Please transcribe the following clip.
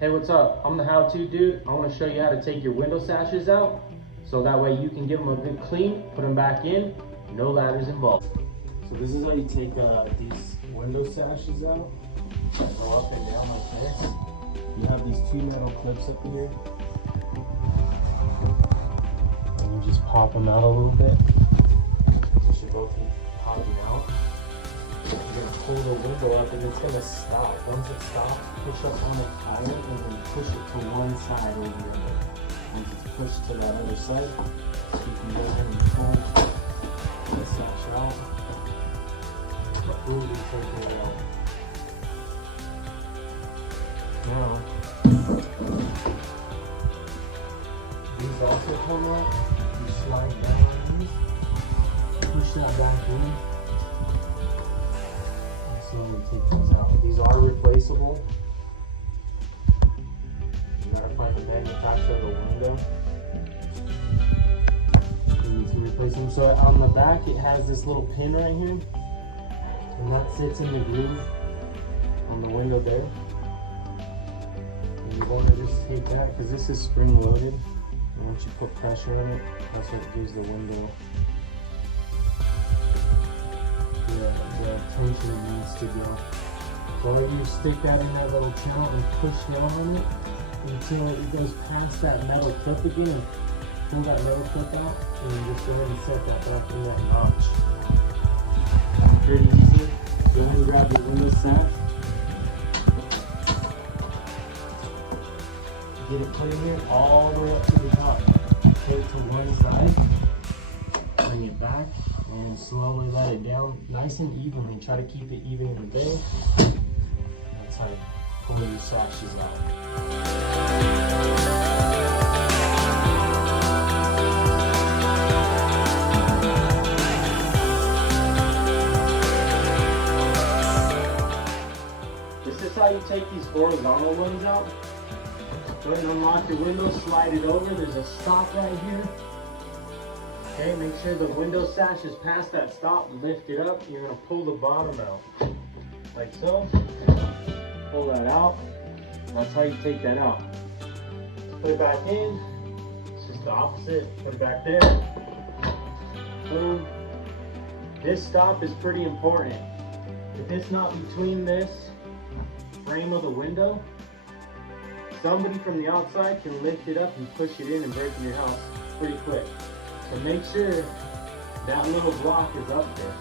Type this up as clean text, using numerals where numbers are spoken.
Hey, what's up? I'm the how-to dude. I want to show you how to take your window sashes out so that way you can give them a good clean, put them back in, no ladders involved. So this is how you take these window sashes out. Go up and down like this. You have these two metal clips up here. And you just pop them out a little bit. They should both be popping out. You're gonna pull the window up and it's gonna stop. Once it stops, push up on the tire and then push it to one side over there. Once it's pushed to that other side, you can go ahead and pull the sash out. Completely taking it out. Now, these also come up. You slide down on these, push that back in. Take these out. These are replaceable. You gotta find the manufacturer of the window. You need to replace them. So on the back, it has this little pin right here, and that sits in the groove on the window there. And you want to just take that because this is spring loaded. And once you put pressure on it, that's what gives the window the tension it needs to go. So all you stick that in that little channel and push down on it until it goes past that metal clip again and pull that metal clip out and then just go ahead and set that back in that notch. Pretty easy. Go ahead and grab the window sash. Get it put in here all the way up to the top. Put it to one side. Bring it back. And slowly let it down nice and evenly. Try to keep it even in the bay. That's how you pull your sashes out. This is how you take these horizontal ones out. Go ahead and unlock your window, slide it over. There's a stop right here. Okay, make sure the window sash is past that stop, lift it up, you're gonna pull the bottom out, like so. Pull that out, that's how you take that out. Put it back in, it's just the opposite, put it back there. Boom. This stop is pretty important. If it's not between this frame of the window, somebody from the outside can lift it up and push it in and break in your house pretty quick. So make sure that little block is up there.